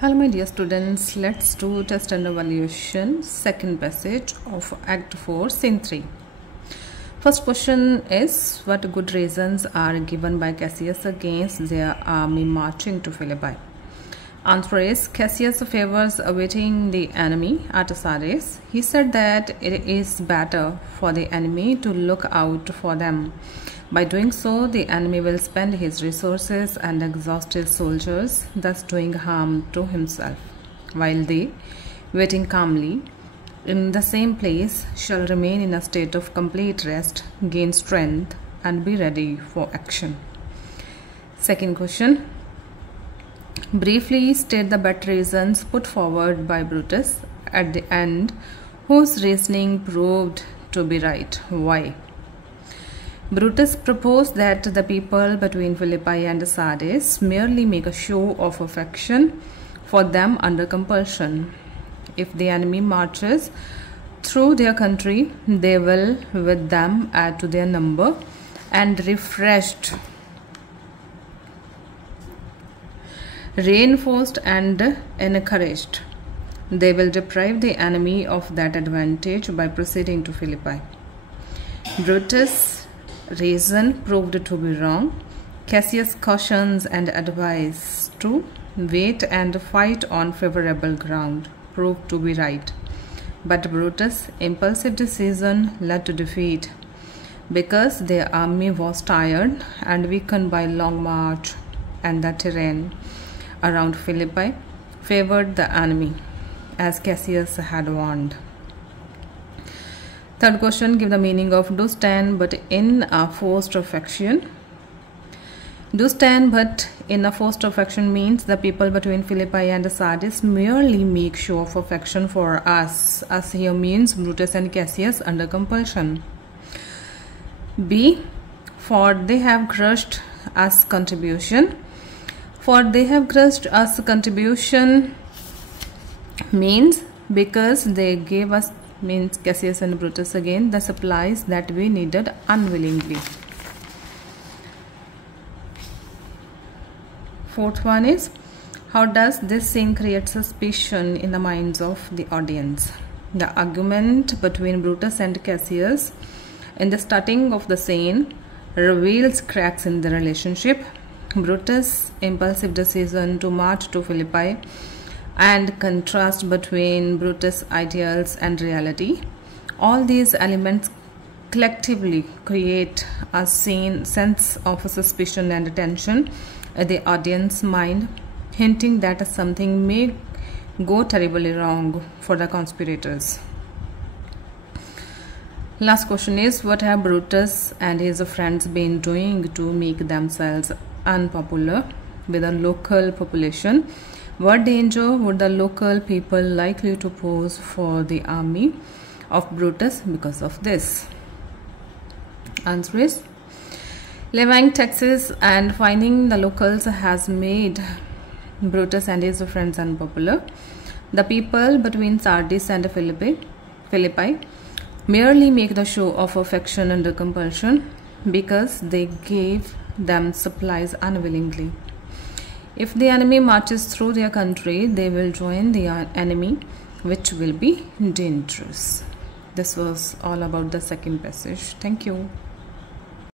Hello my dear students, let's do test and evaluation second passage of Act 4 Scene 3. First question is, what good reasons are given by Cassius against their army marching to Philippi? Answer is, Cassius favors awaiting the enemy at Sardis. He said that it is better for the enemy to look out for them. By doing so, the enemy will spend his resources and exhaust his soldiers, thus doing harm to himself, while they, waiting calmly in the same place, shall remain in a state of complete rest, gain strength, and be ready for action. Second question. Briefly state the better reasons put forward by Brutus at the end, whose reasoning proved to be right. Why? Brutus proposed that the people between Philippi and Sardis merely make a show of affection for them under compulsion. If the enemy marches through their country, they will with them add to their number, and refreshed, reinforced and encouraged, they will deprive the enemy of that advantage by proceeding to Philippi. Brutus' reason proved to be wrong. Cassius' cautions and advice to wait and fight on favorable ground proved to be right. But Brutus' impulsive decision led to defeat, because their army was tired and weakened by long march, and the terrain around Philippi favored the enemy, as Cassius had warned. Third question, give the meaning of do stand but in a forced affection. Do stand but in a forced affection means the people between Philippi and Sardis merely make show of affection for us. Us here means Brutus and Cassius under compulsion. B. For they have crushed us contribution. For they have crushed us contribution means because they gave us, means Cassius and Brutus again, the supplies that we needed unwillingly. Fourth one is, how does this scene create suspicion in the minds of the audience? The argument between Brutus and Cassius in the starting of the scene reveals cracks in the relationship. Brutus' impulsive decision to march to Philippi and contrast between Brutus' ideals and reality. All these elements collectively create a sense of suspicion and tension at the audience's mind, hinting that something may go terribly wrong for the conspirators. Last question is, what have Brutus and his friends been doing to make themselves unpopular with the local population? What danger would the local people likely to pose for the army of Brutus because of this? Answer is, levying taxes and fining the locals has made Brutus and his friends unpopular. The people between Sardis and Philippi merely make the show of affection under compulsion, because they gave them supplies unwillingly. If the enemy marches through their country, they will join the enemy, which will be dangerous. This was all about the second passage. Thank you.